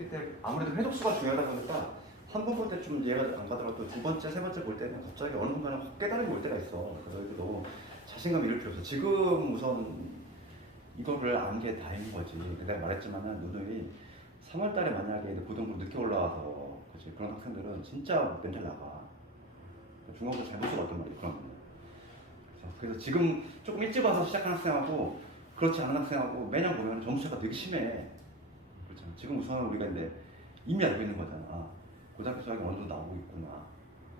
그때 아무래도 회독수가 중요하다 보니까 한 번 볼 때 좀 이해가 안 가더라도 두 번째, 세 번째 볼 때는 갑자기 어느 순간에 확 깨달음이 올 때가 있어. 그래서 이거 너무 자신감 잃을 필요 없어. 지금 우선 이거를 안 게 다행인 거지. 내가 말했지만은 누누이 3월 달에 만약에 고등부 늦게 올라와서 그치? 그런 학생들은 진짜 멘탈 나가. 중간고사 잘 볼 수가 없단 말이야. 그런 거는. 그래서 지금 조금 일찍 와서 시작한 학생하고 그렇지 않은 학생하고 매년 보면 점수 차가 되게 심해. 그렇잖아. 지금 우선 우리가 이제 이미 알고 있는 거잖아. 아, 고등학교 수학이 어느 정도 나오고 있구나.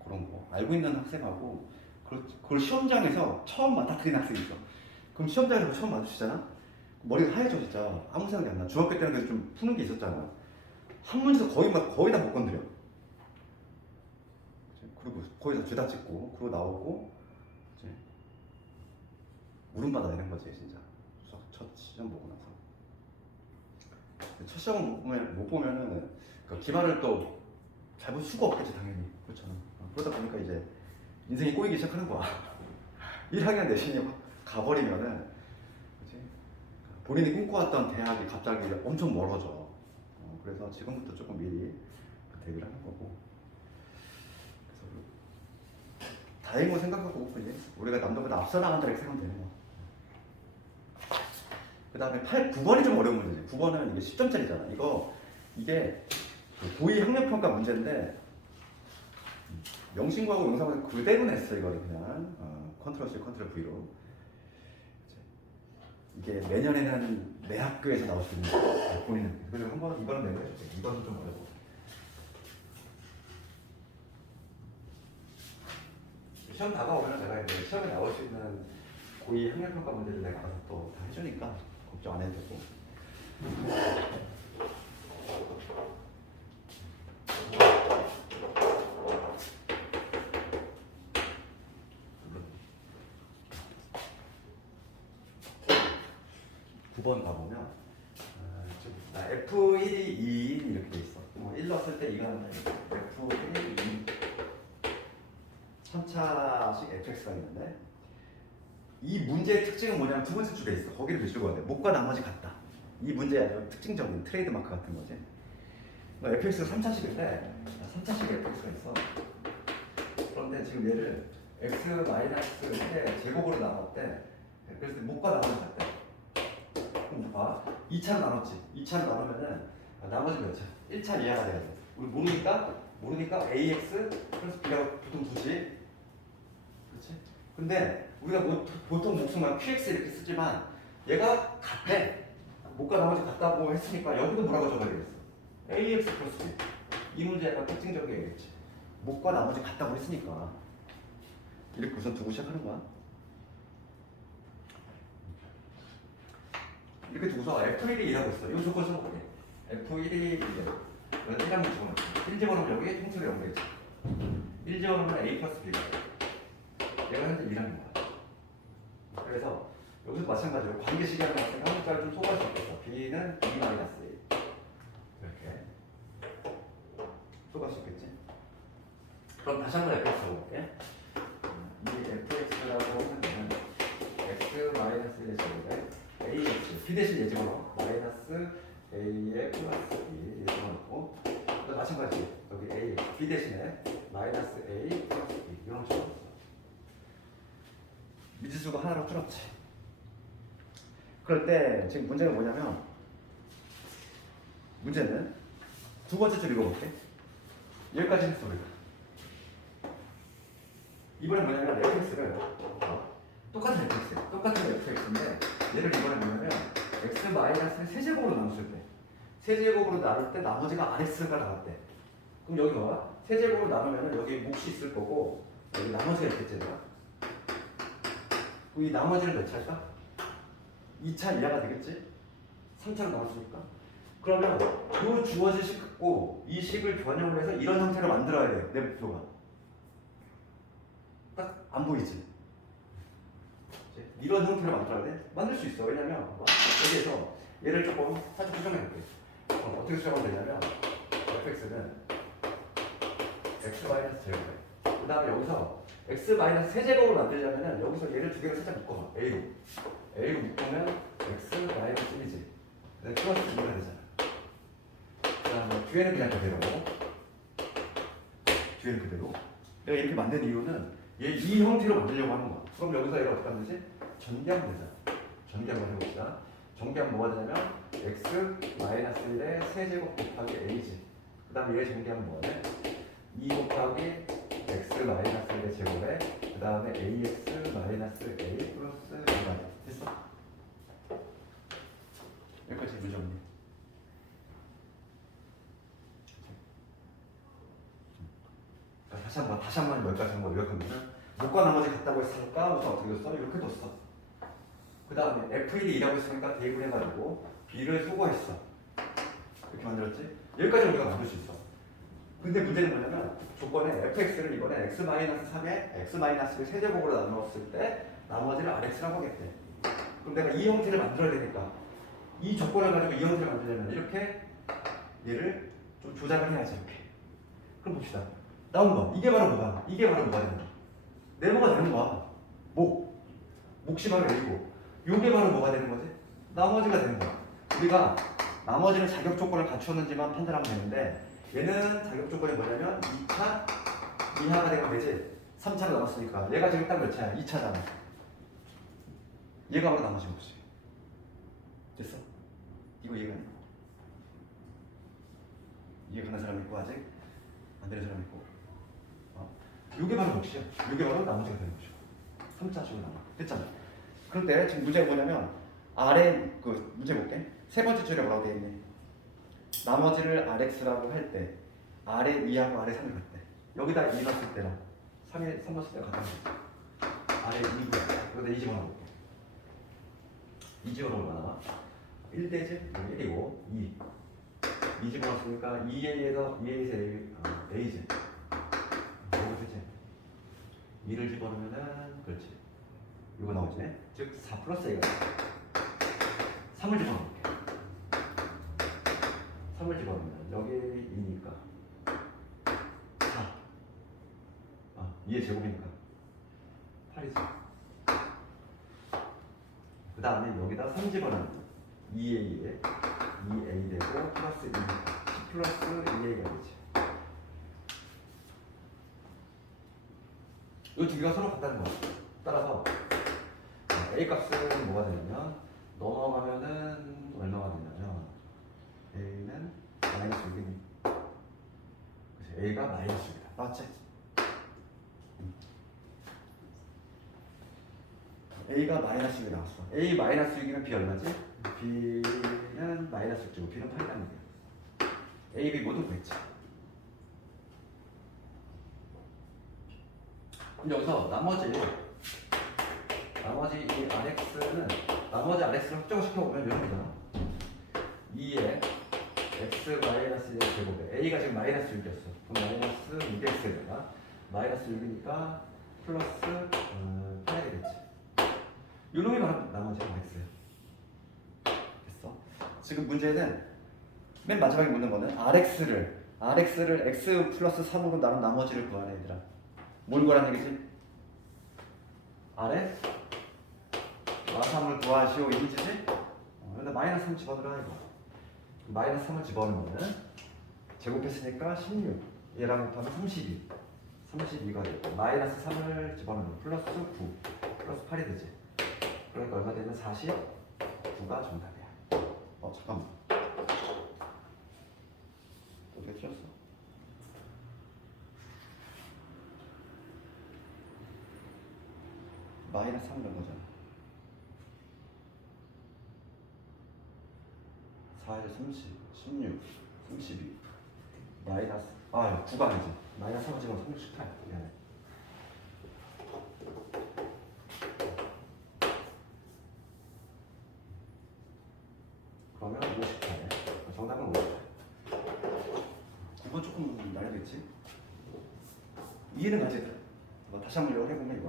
그런 거. 알고 있는 학생하고 그걸 시험장에서 처음 맞닥뜨리는 학생이 있어. 그럼 시험장에서 처음 마주치잖아? 머리가 하얘져 진짜. 아무 생각이 안 나. 중학교 때는 그래서 좀 푸는 게 있었잖아. 한 문제에서 거의 다 못 건드려. 그리고 거기서 죄다 찍고 그러고 나오고 이제 울음받아 내는 거지 진짜. 수학 첫 시험 보고 나서. 첫 시험을 못 보면은 그 기말을 또 잘 볼 수가 없겠지 당연히. 그렇잖아. 그러다 보니까 이제 인생이 꼬이기 시작하는 거야. 1학년 내신이 확 가버리면은 그치? 본인이 꿈꿔왔던 대학이 갑자기 엄청 멀어져. 그래서 지금부터 조금 미리 대비를 하는 거고. 그래서 다행으로 생각하고 이제 우리가 남들보다 앞서 나간다고 생각하면 되는 거야. 그 다음에 9번이 좀 어려운 문제지. 9번은 이게 10점짜리잖아. 이게 고2 학력평가 문제인데 영신구하고 영상을 그대로 냈어. 이거를 그냥 컨트롤 C, 컨트롤 V로. 이게 내년에는 내 학교에서 나올 수 있는 거야. 본인은. 그래서 한번 이거는 내가 해줄게. 이거는 좀 어려워. 시험 다가오면 제가 이제 시험에 나올 수 있는 고2 학력평가 문제를 내가 알아서 또 다 해주니까 걱정 안 해도 되고. 9번 가보면 F1이 2인 이렇게 돼 있어. 1 넣었을 때 2가 나면 F1이 2. 3차식 fx가 있는데 이 문제의 특징은 뭐냐면 두 번째 줄에 있어. 거기를 비추고 돼. 목과 나머지 같다. 이 문제의 아주 특징적인 트레이드마크 같은 거지. fx가 3차식인데 3차식 fx가 있어. 그런데 지금 얘를 x-의 제곱으로 나눴대. 그래서 목과 나머지 같대. 그럼 봐. 2차로 나눴지. 2차로 나누면은 나머지 몇 차? 1차 이하가 돼야 돼. 우리 모르니까 ax 플러스 b라고 보통 두지. 그렇지? 근데 우리가 보통 목수만 qx 이렇게 쓰지만 얘가 같대. 목과 나머지 같다고 했으니까 여기도 뭐라고 적어야 되겠어? ax 플러스 b. 이 문제 약간 특징적이겠지. 목과 나머지 같다고 했으니까 이렇게 우선 두고 시작하는 거야. 이렇게 두고서 F1이 2라고 있어. 이 조건 써볼게. F1이 2. 1하면 집어넣어. 1 집어넣으면 여기 통수가 0되지. 1 집어넣으면 A 플러스 B가 돼. 얘가 현재 2라는 거야. 그래서 여기서 마찬가지로 관계식이 하는 학생 한 문자를 좀 소화할 수 있겠어. B는 B 마이너스 A. 이렇게 소화할 수 있겠지. 그럼 다시 한번 fx 써볼게. 이 fx라고 하는 거는 x 마이너스 1의 제곱에 ax b 대신 얘 집어넣어. 마이너스 a의 플러스 b 얘 집어넣고 또 마찬가지 여기 a b 대신에 마이너스 a 플러스 b 이런 식으로 있어. 미지수가 하나로 줄었지. 그럴 때 지금 문제가 뭐냐면 문제는 두 번째 줄 읽어볼게. 여기까지 했어 우리가. 이번엔 뭐냐면 fx를 똑같은 fx야. 똑같은 fx인데 얘를 이번에 뭐냐면 x 마이너스 세제곱으로 나눴을 때 세제곱으로 나눌 때 나머지가 rx가 나왔대. 그럼 여기 봐봐. 세제곱으로 나누면 여기 몫이 있을 거고 여기 나머지가 있겠지. 그럼 이 나머지는 몇 차일까? 2차 이하가 되겠지? 3차로 나왔으니까. 그러면 그 주어진 식 갖고 이 식을 변형을 해서 이런 형태로 만들어야 돼. 내 목표가. 딱 안 보이지? 이런 형태로 만들어야 돼? 만들 수 있어. 왜냐면 여기에서 얘를 조금 살짝 수정해 볼게. 어떻게 수정하면 되냐면 fx는 x-제곱에 그 다음에 여기서 x-세제곱을 만들려면 여기서 얘를 두 개를 살짝 묶어봐. a로 묶으면 x-1이지. 플러스 2가 되잖아. 그 다음에 뒤에는 그냥 그대로. 뒤에는 그대로. 내가 이렇게 만든 이유는 얘 이 형태로 만들려고 하는 거야. 그럼 여기서 얘가 어떻게 하면 되지? 전개하면 되잖아. 전개 한번 해봅시다. 전개하면 뭐가 되냐면 x-1의 세제곱 곱하기 a지. 그 다음에 얘 전개하면 뭐가 돼? 2 곱하기 x-1의 제곱에 그 다음에 ax-a 플러스 2가 됐어? 여기까지 문제 없니? 다시 한번 여기까지 한번 요약하면은 목과 나머지 같다고 했으니까 우선 어떻게 뒀어? 이렇게 뒀어. 그 다음에 f1이 2라고 했으니까 대입을 해가지고 b를 수거했어. 이렇게 만들었지? 여기까지 우리가 만들 수 있어. 근데 문제는 뭐냐면 조건에 fx를 이번에 x-3에 x-를 세제곱으로 나누었을 때 나머지를 rx라고 하겠대. 그럼 내가 이 형태를 만들어야 되니까 이 조건을 가지고 이 형태를 만들려면 이렇게 얘를 좀 조작을 해야지. 이렇게. 그럼 봅시다. 나온 거. 이게 바로 뭐가 되는 거야? 네모가 되는 거야. 몫이 바로 A고 요게 바로 뭐가 되는 거지? 나머지가 되는 거야. 우리가 나머지는 자격 조건을 갖추었는지만 판단하면 되는데 얘는 자격 조건이 뭐냐면 2차 이하가 되면 되지. 3차로 남았으니까 얘가 지금 딱 몇 차야? 2차잖아. 얘가 바로 나머지 몫이. 됐어? 이거 이해가 안 돼? 이해가는 사람 있고 아직 안 되는 사람 있고. 요게 바로 몫이야. 요게 바로 나머지가 되는 거죠. 3차식으로 남아. 됐잖아. 그럴 때 지금 문제가 뭐냐면 아래 그 문제 볼게. 세 번째 줄에 뭐라고 되어 있니? 나머지를 rx라고 할 때 아래 2하고 아래 3을 같대. 여기다 2 넣었을 때랑 3 넣었을 때가 같은 거지. 아래 2고요. 여기다 2 집어넣어 볼게. 2 집어넣으면 얼마나? 1대지? 1이고 2 집어넣었으니까 2a에서 a지. 뭐가 되지? 2를 집어넣으면은 그렇지. 이거 나오지? 즉 4 플러스 a가 돼. 3을 집어넣을게. 3을 집어넣으면 여기 2니까 4. 2의 제곱이니까 8이지. 그 다음에 여기다 3 집어넣으면 2a에 2a 되고 플러스 2 10 플러스 2a가 되지. 이 두 개가 서로 같다는 거야. 따라서 a 값은 뭐가 되냐면 넘어가면은 얼마가 되냐면 a는 마이너스 6이니 그래서 a가 마이너스 6이다. 맞지? a가 마이너스 6이 나왔어. a 마이너스 6이면 b 얼마지? b는 마이너스 6이고 b는 8이라는 거야. a, b 모두 구했지. 그럼 여기서 나머지 이 rx는 나머지 rx를 확정시켜 보면 이런 거잖아. 2에 x-1 제곱에 a가 지금 마이너스 6이었어. 그럼 마이너스 6x에다가 마이너스 6이니까 플러스 8이 되겠지. 요놈이 바로 나머지 x야. 됐어. 지금 문제는 맨 마지막에 묻는 거는 rx를 x 플러스 3으로 나눈 나머지를 구하래 얘들아. 뭘 구하라는 얘기지? 아래 마삼을 구하시오 이 문제지? 여기다 마이너스 3 집어넣으라 이거. 마이너스 3을 집어넣으면 제곱했으니까 16 얘랑 곱하면 32가 되고 마이너스 3을 집어넣으면 플러스 9 플러스 8이 되지. 그러니까 얼마 되면 49가 정답이야. 잠깐만 어떻게 틀렸어? 마이너스 3을 넣은 거잖아. 4에 30, 16, 32 마이너스 9가 아니지. 마이너스 3을 집어넣으면 38. 미안해. 그러면 58. 정답은 58. 9번 조금 날리겠지? 이해는 가지. 다시 한번 이거 해보면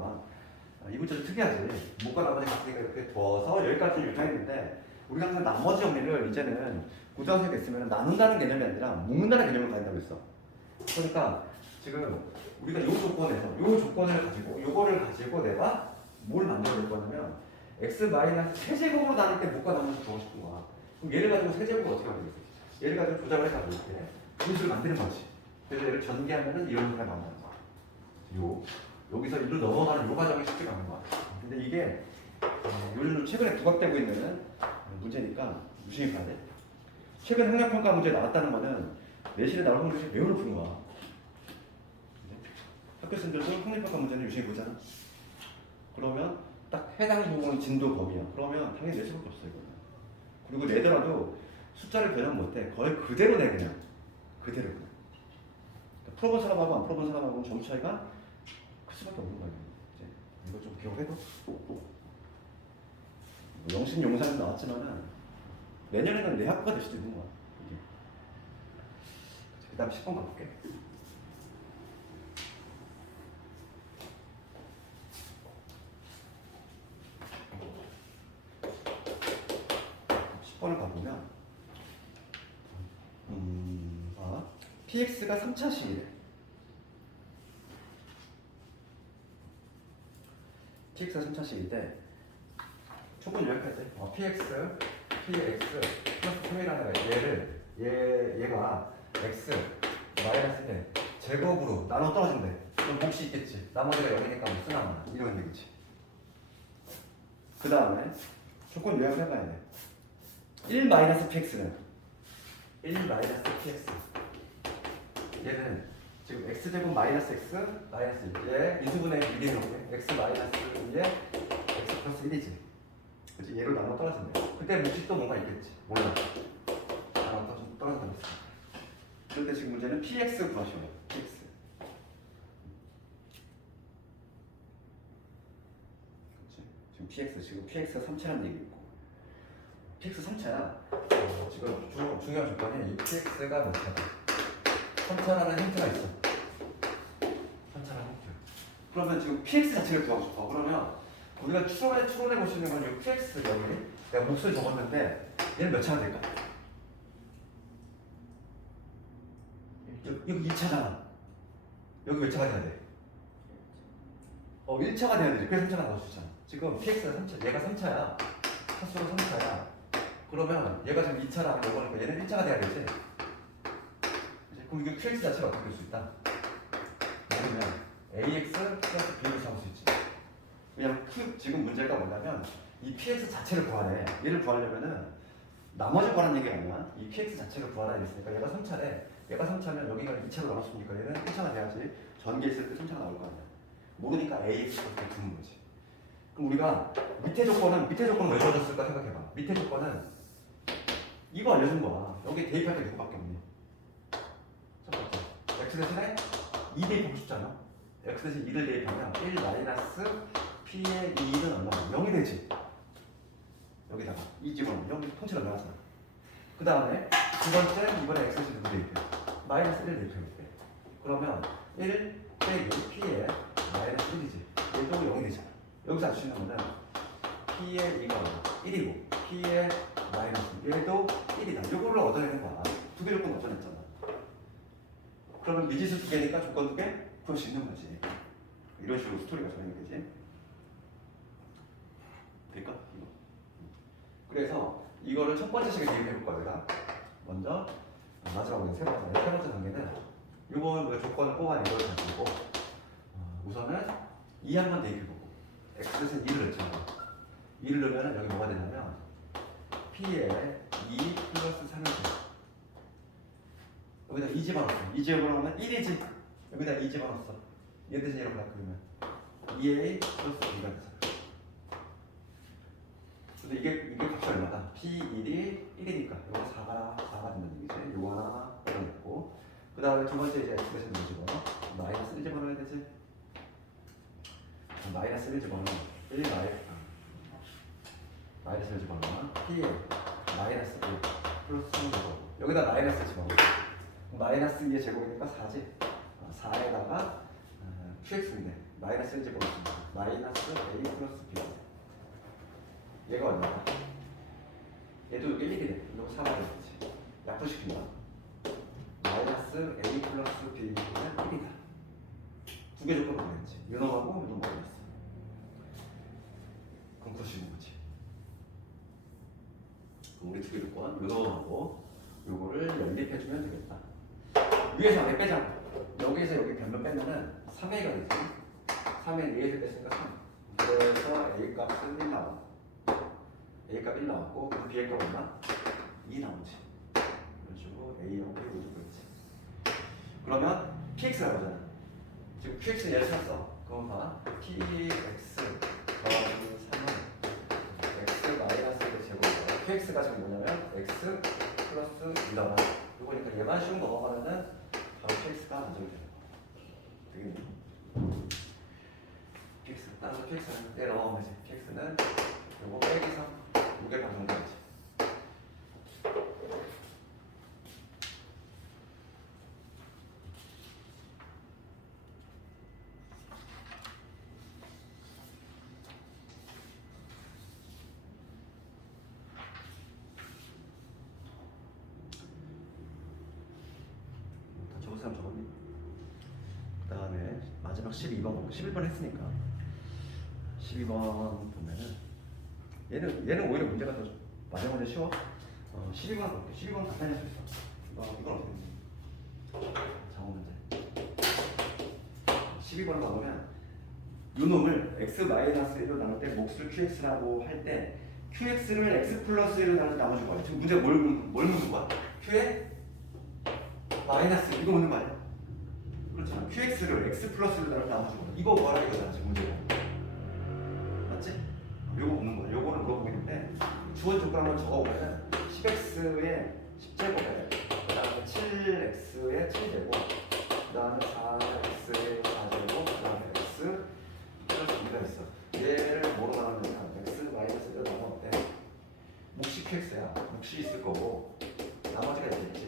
이 문제 좀 특이하지. 목과 나머지 같으니까 이렇게 둬서 여기까지 유창했는데 우리가 항상 나머지 정리를 이제는 고등학생이 됐으면 나눈다는 개념이 아니라 묶는다는 개념을 가진다고 했어. 그러니까 지금 우리가 이 조건에서 이 조건을 가지고 요거를 가지고 내가 뭘 만들어낼 거냐면 x-세제곱으로 나눌 때 목과 나머지 두고 싶은 거야. 그럼 얘를 가지고 세제곱을 어떻게 만들겠어? 얘를 가지고 조작을 해가지고 이렇게 분수를 만드는 거지. 그래서 얘를 전개하면은 이런 사람이 만나는 거야. 여기서 이로 넘어가는 요 과정이 쉽지가 않은 거야. 근데 이게 요즘 좀 최근에 부각되고 있는 문제니까 유심히 봐야 돼. 최근 학력평가 문제 나왔다는 거는 내신에 나올 확률이 매우 높은 거야. 학교생들도 학력평가 문제는 유심히 보잖아. 그러면 딱 해당 부분 진도 범위야. 그러면 당연히 낼 수밖에 없어 이거는. 그리고 내더라도 숫자를 변형 못해. 거의 그대로 내 그냥. 그대로. 그러니까 풀어본 사람하고 안 풀어본 사람하고는 점 차이가 클 수밖에 없는 거예요. 이제 이거 좀 기억해도. 뭐 영신 용사는 나왔지만은 내년에는 내 학과가 될 수도 있는 거야. 이게. 그 다음 10번 가볼게. 번을 가보면 px가 3차식이래. px가 3차식인데 초분 요약할 때 px 플러스 3이라는 얘가 x 마이너스 1 제곱으로 나눠 떨어진대. 그럼 몫이 있겠지. 나머지가 0이니까 뭐 쓰나 이런 얘기지. 그 다음에 조건 요약을 해봐야 돼. 1 마이너스 px는 1 마이너스 px 얘는 지금 x제곱 마이너스 x 마이너스 1 얘 인수분해 1이 해놓게 x 마이너스 2에 x 플러스 1이지. 그치? 얘로 나눠 떨어진대. 그때 몫이 또 뭔가 있겠지. 몰라. 나눠 떨어진다고 했어. 그럴 때 지금 문제는 px 구하시면 px. 그치? 지금 px가 3차라는 얘기 있고 px 3차야. 지금 중요한 조건이 이 px가 몇 차다. 3차라는 힌트가 있어. 3차라는 힌트. 그러면 지금 px 자체를 구하고 싶어. 그러면 우리가 추론해 볼 수 있는 건 이 px 여기 내가 몫을 적었는데 얘는 몇 차가 될까? 여기 2차잖아. 여기 몇 차가 돼야 돼? 1차가 돼야 되지. 그래서 3차가 나올 수 있잖아. 지금 px가 3차, 얘가 3차야. 차수가 3차야. 그러면 얘가 지금 2차라는 거니까 얘는 1차가 돼야 되지. 그럼 이게 qx 자체가 어떻게 될 수 있다? 왜냐면 ax 플러스 b를 잡을 수 있지. 왜냐면 지금 문제가 뭐냐면 이 px 자체를 구하래. 얘를 구하려면은 나머지 구하라는 얘기가 아니야. 이 px 자체를 구하라 했으니까 얘가 3차래. 얘가 3차면 여기가 2차로 나눴으니까 얘는 1차가 돼야지. 전개했을 때 3차가 나올 거 아니야. 모르니까 ax 플러스 두는 거지. 그럼 우리가 밑에 조건은 왜 줘줬을까 생각해봐. 밑에 조건은 이거 알려준 거야. 여기 대입할 때 누구밖에 없니? 첫 번째 x 대신에 2 대입하고 싶잖아. x 대신 2를 대입하면 1 마이너스 p의 2는 얼마야? 0이 되지. 여기다가 이 집어넣으면 0이 통째로 나왔잖아. 그 다음에 두 번째 이번에 x 대신 누구 대입해? 마이너스 1을 대입해볼게. 그러면 1 빼기 p의 마이너스 1이지. 얘도 0이 되잖아. 여기서 알 수 있는 거는 p의 2가 1이고 p의 마이너스 얘도 1이다. 이거를 얻어내는 거야. 두 개 조건 얻어냈잖아. 그러면 미지수 두 개니까 조건 두 개 구할 수 있는 거지. 이런 식으로 스토리가 전개되지. 될까? 이거. 그래서 이거를 첫 번째 식에 대입해 볼 거야. 먼저 마지막으로 세 번째 단계는 이거 조건을 뽑아낸 걸 가지고 우선은 2 한번 대입해보고 x 대신 2를 넣잖아. 2를 넣으면 여기 뭐가 되냐면 p에 2 플러스 3이지. 여기다 2 집어넣었어. 2 집어넣으면 1이지. 여기다 2 집어넣었어. 얘 대신 이렇게 바꾸면 2a 플러스 b가 되잖아. 근데 이게 값이 얼마다? p1이 1이니까 이거 4가 된다는 얘기지. 이거 하나 빼냈고 그 다음에 두 번째 이제 x 대신 1 집어넣어. 마이너스 1 집어넣어야 되지. 마이너스 1 집어넣으면 1 마이너스 1 집어넣으면 p에 마이너스 1 플러스 3 제곱. 여기다 마이너스 집어넣어. 마이너스 2의 제곱이니까 4지. 4에다가 qx인데 마이너스 1 집어넣습니다. 마이너스 a 플러스 b. 얘가 얼마야? 얘도 1이래. 이거 4가 되겠지. 약분시킨다. 마이너스 a 플러스 b는 1이다. 두 개 조건 되겠지. 요놈하고 요놈 마이너스. 그럼 그럴 수 있는 거지. 그럼 우리 두 개 조건 요놈하고 요거를 연립해주면 되겠다. 위에서 안에 빼잖아. 여기서 여기 변면 빼면은 3a가 되지. 3에 4에서 뺐으니까 3. 그래서 a 값은 1 나와. a 값 1 나왔고 그럼 b의 값 얼마? 2 나오지. 이런 식으로 a하고 b 모두 그렇지. 그러면 px라고 하잖아. 지금 qx는 얘를 찾았어. 그럼 봐. px 더하기 3은 x 마이너스 제곱이고 qx가 지금 뭐냐면 x 플러스 2더라. 이거니까 얘만 쉬운 거 넘어가면은 바로 qx가 안정이 되는 거야. 되겠네. px 따라서 px는 얘 넘어가면 되지. px는 요거 빼기 3 이게 반 정도 되지. 사람 적었니? 그 다음에 마지막 12번 11번 했으니까 12번 보면은 얘는 오히려 문제가 더 마지막 문제 쉬워. 12번 볼게. 12번 간단히 할 수 있어. 이건 어떻게 되지? 장어 문제. 12번을 먹으면 요 놈을 x-1로 나눌 때 몫을 qx라고 할 때 qx를 x 플러스 1로 나눠줄 거야. 지금 문제가 뭘 묻는 거야? q에 마이너스 이거 묻는 거 아니야? 그렇잖아. qx를 x 플러스로 나눠주는 거야. 이거 뭐하라 이거잖아 지금 문제가. 맞지? 요거 묻는 거야. 요거를 물어보고 있는데 주어진 조건 한번 적어보면은 10x의 10제곱에 그 다음에 7x의 7제곱 그 다음에 4x의 4제곱 그 다음에 x 플러스 2가 있어. 얘를 뭐로 나누냐면 x 마이너스로 나눠 때 몫이 qx야. 몫이 있을 거고 나머지가 있겠지.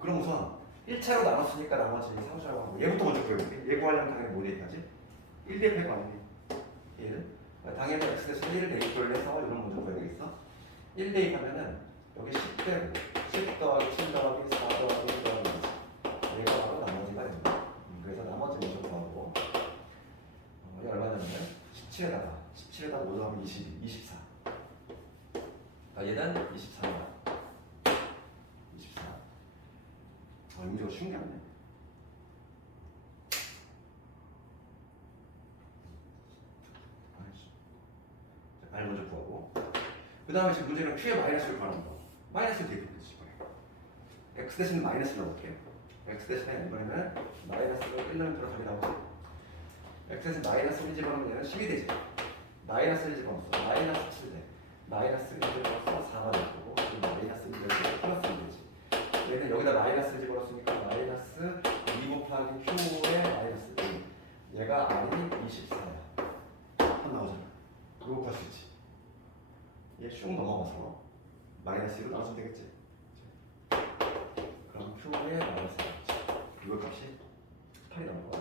그럼 우선 1차로 나눴으니까 나머지 상수라고 하고 얘부터 먼저 구해볼게. 얘 구하려면 당연히 뭐 대입하지? 1 대입해가 아니네. 얘를 당연히 x 대신 1을 대입을 해서 이런 문제 구해야 되겠어. 1 대입하면은 여기 10 대고 10 더하기 7 더하기 4 더하기 1 더하기 2 얘가 바로 나머지가 됩니다. 그래서 나머지 먼저 구하고 이게 얼마냐면 17에다가 5 더하면 22, 24 얘는 24입니다. 문제가 쉬운 게 아니네. 발 먼저 구하고 그 다음에 지금 문제는 q의 마이너스를 구하는 거. 마이너스를 대입해주지. x 대신 마이너스를 넣을게요. x 대신에 이번에는 마이너스를 1 넣으면 답이 나오지. x 대신 마이너스 1 집어넣으면 얘는 10이 되지. 마이너스 1 집어넣었어. 마이너스 7 돼. 마이너스 1 집어넣어서 4가 될 거고 마이너스 1 집어넣어서 플러스 1 되지. 얘는 여기다 마이너스를 집어넣었으니까 마이너스 2 곱하기 q의 마이너스 1. 얘가 r이 24야. 한 나오잖아. 이거 구할 수 있지. 얘 쭉 넘어가서 마이너스 1로 나눠주면 되겠지. 그럼 q의 마이너스 1. 이거 값이 8이 나올 거야.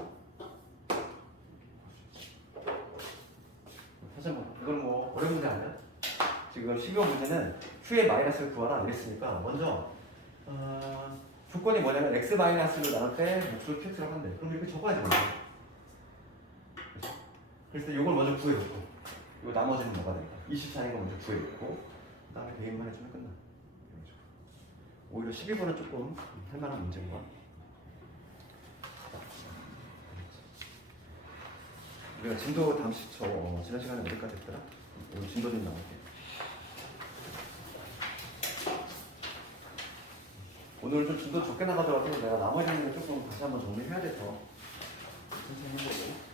사실 이건 어려운 문제 아니야? 지금 12번 문제는 q의 마이너스를 구하라 이랬으니까 먼저 조건이 뭐냐면 x-로 나눌 때 몫을 qx라고 한대. 그럼 이렇게 적어야지 먼저. 그래서 이걸 먼저 구해놓고 이거 나머지는 뭐가 될까? 24인 거 먼저 구해놓고 그 다음에 대입만 해주면 끝나. 오히려 12번은 조금 할만한 문제인 거. 우리가 진도 다음 지난 시간에 어디까지 했더라? 오늘 진도 좀 나올게. 오늘 좀 진도 적게 나가더라도 내가 나머지는 조금 다시 한번 정리해야 돼서 천천히 해보고.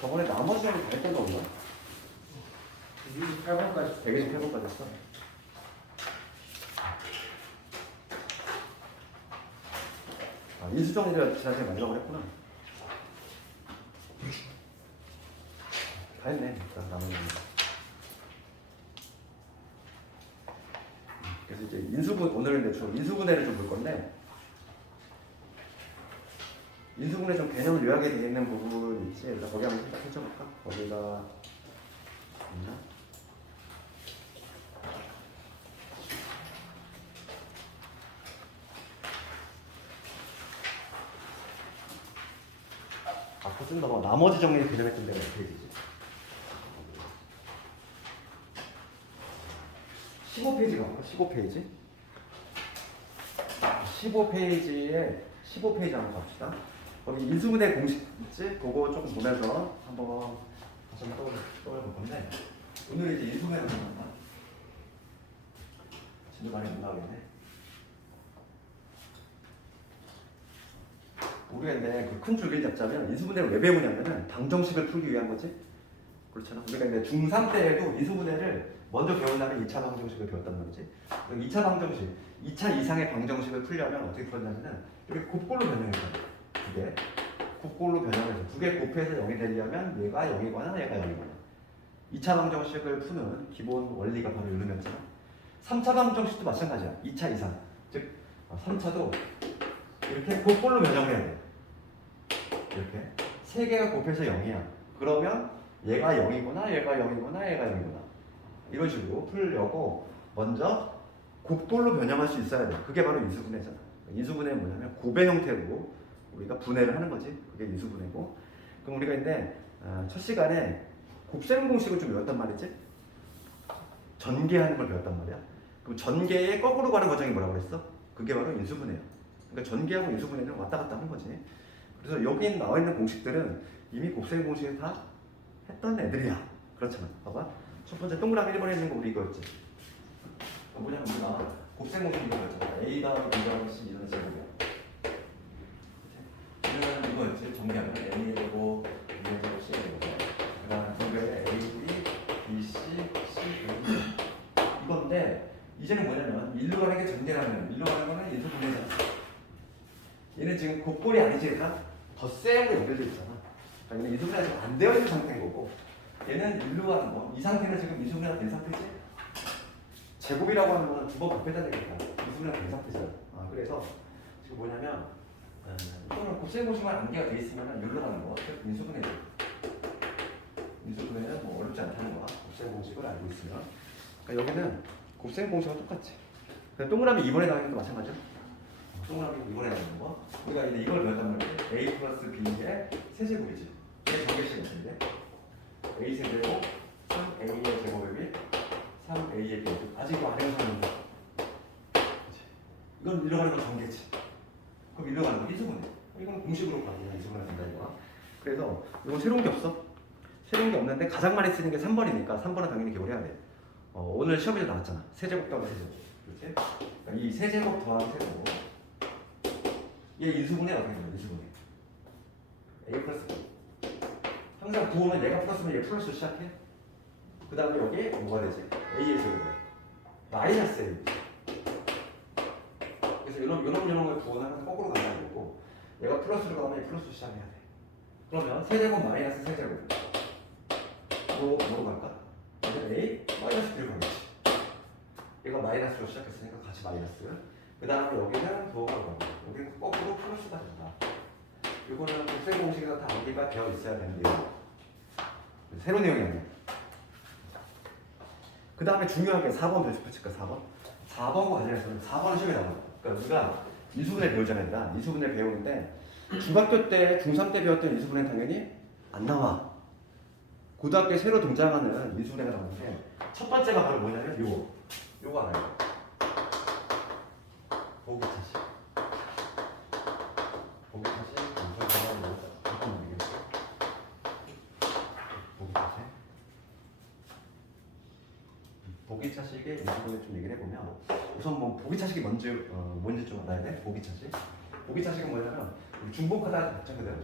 저번에 나머지 점이 다 했던 거 없나? 128번까지 128번까지 했어? 인수정리를 지난주에 마지막으로 했구나. 다 했네. 일단 나머지. 그래서 이제 오늘은 주로 인수분해를 좀 볼 건데, 인수분해 좀 개념을 요약이 되어 있는 부분 있지? 일단 거기 한번 살짝 펼쳐볼까? 거기가 있나? 아까 좀 더 나머지 정리 개념했던 데가 어떻게 되지? 15페이지 가볼까? 15페이지. 15페이지에 15페이지 한번 갑시다. 거기 인수분해 공식 있지? 그거 조금 보면서 한번 다시 한번 떠올려 볼 건데 오늘 이제 인수분해가 나온다. 진짜 많이 못 나오겠네. 우리가 근데 그 큰 줄기를 잡자면 인수분해를 왜 배우냐면은 방정식을 풀기 위한 거지. 그렇잖아. 우리가 이제 중3 때에도 인수분해를 먼저 배우려면 2차 방정식을 배웠단 말이지. 2차 방정식, 2차 이상의 방정식을 풀려면 어떻게 풀었냐면은 이렇게 곱골로 변형해서 두 개, 곱골로 변형해서 두 개 곱해서 0이 되려면 얘가 0이거나 얘가 0이거나. 2차 방정식을 푸는 기본 원리가 바로 이런 거잖아. 3차 방정식도 마찬가지야. 2차 이상. 즉 3차도 이렇게 곱골로 변형해야 돼. 이렇게 세 개가 곱해서 0이야. 그러면 얘가 0이구나, 얘가 0이구나, 얘가 0이구나. 이런 식으로 풀려고 먼저 곱골로 변형할 수 있어야 돼. 그게 바로 인수분해잖아. 인수분해는 뭐냐면 곱의 형태로 우리가 분해를 하는 거지. 그게 인수분해고. 그럼 우리가 이제 첫 시간에 곱셈 공식을 좀 외웠단 말이지. 전개하는 걸 배웠단 말이야. 그럼 전개에 거꾸로 가는 과정이 뭐라고 그랬어? 그게 바로 인수분해야. 그러니까 전개하고 인수분해는 왔다 갔다 하는 거지. 그래서 여기 나와 있는 공식들은 이미 곱셈 공식을 다 했던 애들이야. 그렇잖아. 봐봐. 첫 번째 동그라미 1번에 있는 거 우리 이거였지. 뭐냐면 우리가 곱셈 공식 이거였잖아. A 다음 B 다음 C 이런 제곱이야. 이거는 이거였지. 정리하면 A의 제곱, B의 제곱, C의 제곱. 그 다음에 두 개의 A, B, B, C, C, A. 이건데 이제는 뭐냐면 일로 가는 게 전개라면 일로 가는 거는 인수분해잖아. 얘는 지금 곱골이 아니지. 더 쌤으로 연결되어 있잖아. 그러니까 인수분해가 지금 안 되어 있는 상태인 거고 얘는 일로 가는 거. 이 상태는 지금 인수분해가 된 상태지. 제곱이라고 하는 거는 두 번 곱해야 되겠다. 인수분해가 된 상태잖아. 그래서 지금 뭐냐면 이거는 곱셈 공식만 안개가 돼 있으면 일로 가는 거. 인수분해죠. 인수분해는 뭐 어렵지 않다는 거야. 곱셈 공식을 알고 있으면. 그러니까 여기는 곱셈 공식과 똑같지. 동그라미 2번에 나오는 것도 마찬가지야. 동그라미 2번에 나오는 거. 우리가 이제 이걸 배웠단 말이지. A 플러스 B의 세제곱이지. 이게 정개식 같은데. A 세제곱 3A의 제곱이 3A의 비. 아직 이거 안 해서는 이건 일로 가는 건 전개지. 그럼 일로 가는 건 인수분해. 이건 공식으로 가면 인수분해가 된다 이거야. 그래서 이건 새로운 게 없어. 새로운 게 없는데 가장 많이 쓰는 게 3번이니까 3번은 당연히 기억을 해야 돼. 오늘 시험에도 나왔잖아. 세제곱 더하기 세제곱. 그렇지? 그러니까 이 세제곱 더하기 세제곱. 얘 인수분해 어떻게 되냐? 인수분해. A 플러스 B. 항상 부호는 얘가 플러스면 얘 플러스로 시작해. 그 다음에 여기 뭐가 되지? A의 제곱에 마이너스 A. 그래서 이런 걸 부호는 항상 거꾸로 간다는 거고 얘가 플러스로 가면 얘 플러스로 시작해야 돼. 그러면 세제곱 마이너스 세제곱. 뭐로 갈까? A 마이너스 B로 가겠지. 얘가 마이너스로 시작했으니까 같이 마이너스. 그 다음에 여기는 부호가 가고 여기는 거꾸로 플러스가 된다. 이거는 곱셈 공식에서 다 암기가 되어 있어야 되는 내용. 새로운 내용이 아니야. 그 다음에 중요한 게 4번 배수표 칠까 4번? 4번과 관련해서는 4번은 시험에 나와. 그러니까 우리가 인수분해 배우잖아요. 인수분해 배우는데 중학교 때, 중3 때 배웠던 인수분해는 당연히 안 나와. 고등학교에 새로 등장하는 인수분해가 나오는데 첫 번째가 바로 뭐냐면 요거 알아요. 보기차식. 보기차식, 보기차식의 인수분해 좀 얘기를 해보면 우선 뭐 보기차식이 뭔지 좀 알아야 돼. 보기차식. 보기차식은 뭐냐면 우리 중복하다 봤죠 그대로.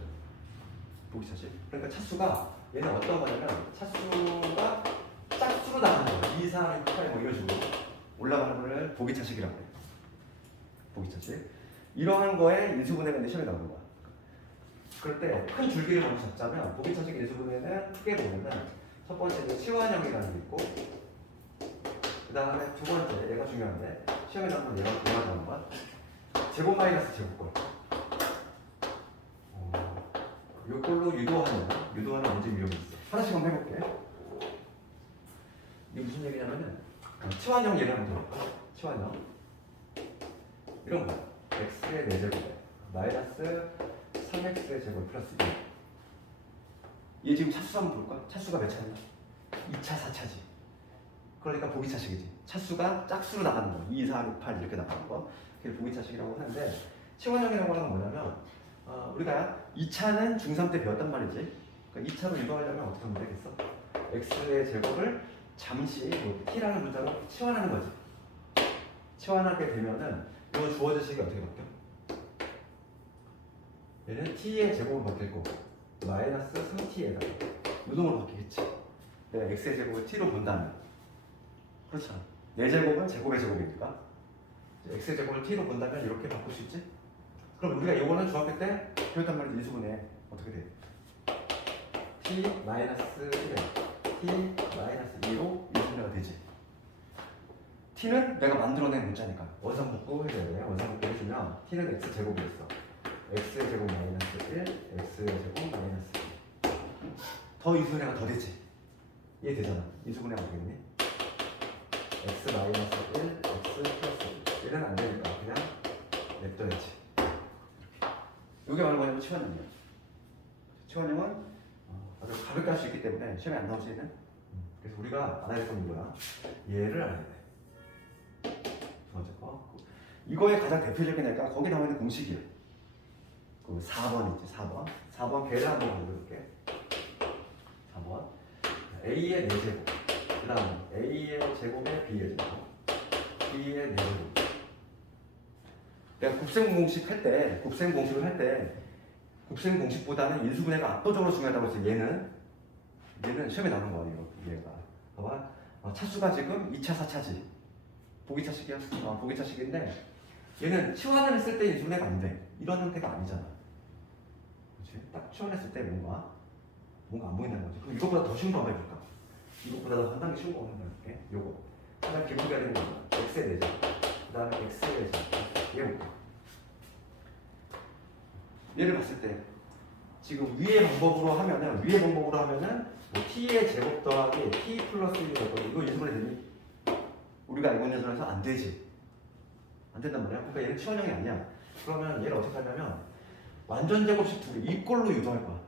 보기차식. 그러니까 차수가 얘는 어떤 거냐면 차수가 짝수로 나가는 거야. 2, 3, 6, 8 뭐 이런 식으로 올라가는 거를 보기차식이라고 해. 보기차식. 이러한 거에 인수분해가 이제 시험에 나오는 거야. 그럴 때 큰 줄기를 먼저 잡자면 보기차식 인수분해는 크게 보면은 첫 번째는 치환형이라는 게 있고 그 다음에 두 번째 얘가 중요한데 시험에 나오는 얘가 나오는 거야. 제곱 마이너스 제곱꼴. 이걸로 유도하는 문제 위험이 있어. 하나씩 한번 해볼게. 이게 무슨 얘기냐면은 치환형 예를 한번 들어볼까? 치환형 이런 거야. x의 4제곱 마이너스 3x의 제곱 플러스 2. 얘 지금 차수 한번 볼까? 차수가 몇 차냐? 2차 4차지. 그러니까 보기차식이지. 차수가 짝수로 나가는 거. 2, 4, 6, 8 이렇게 나가는 거. 그게 보기차식이라고 하는데 치환형이라고 하는 건 뭐냐면 우리가 2차는 중3 때 배웠단 말이지. 그러니까 2차로 이동하려면 어떻게 하면 되겠어? x의 제곱을 잠시 t라는 문자로 치환하는 거지. 치환하게 되면은 이 주어진 식이 어떻게 바뀌어? 얘는 t의 제곱으로 바뀌고 마이너스 3t에다가 유동으로 바뀌겠지. 내가 x의 제곱을 t로 본다면 그렇잖아. 내 제곱은 제곱의 제곱이니까 x의 제곱을 t로 본다면 이렇게 바꿀 수 있지? 그럼 우리가 이거는 중학교 때 배웠단 말이지. 인수분해 어떻게 돼? t 마이너스 1에 t 마이너스 2로 인수분해가 되지. t는 내가 만들어낸 문자니까 원상복구 해줘야 돼. 원상복구 해주면 t는 x 제곱이었어. x의 제곱 마이너스 1, x의 제곱 마이너스 2. 더 인수분해가 더 되지. 이해되잖아. 인수분해가 되겠니? x 마이너스 1, x 플러스 1은 안 되니까 그냥 냅둬야지. 이게 바로 뭐냐면 치환형이야. 치환형은 아주 가볍게 할 수 있기 때문에 시험에 안 나오지 얘는. 그래서 우리가 알아야 될 건 뭐야? 얘를 알아야 돼. 두 번째 거. 이거의 가장 대표적인 애가 거기 나와 있는 공식이야. 그 4번 있지. 4번 걔를 한번 만들어볼게. 4번 a의 4제곱 그 다음 a의 제곱에 b의 제곱 b의 4제곱. 내가 곱셈 공식을 할 때 곱셈 공식보다는 인수분해가 압도적으로 중요하다고 해서 얘는 시험에 나오는 거야. 얘가 봐봐. 차수가 지금 2차 4차지. 보기차식이야. 보기차식인데 얘는 치환을 했을 때 인수분해가 안 돼. 이런 형태가 아니잖아. 그렇지? 딱 치환했을 때 뭔가 안 보인다는 거지. 그럼 이것보다 더 쉬운 거 한번 해볼까? 이것보다 한 단계 쉬운 거 한번 해볼게. 요거 가장 기본기가 되는 거야. x의 4제곱 그 다음에 x의 4제곱. 얘 볼까? 얘를 봤을 때 지금 위의 방법으로 하면은 뭐 t의 제곱 더하기 t 플러스 1이라고 이거 인수분해 되니? 우리가 알고 있는 선에서 안 되지. 안 된단 말이야. 그러니까 얘는 치환형이 아니야. 그러면 얘를 어떻게 하냐면 완전 제곱식 두 개 이꼴로 유도할 거야.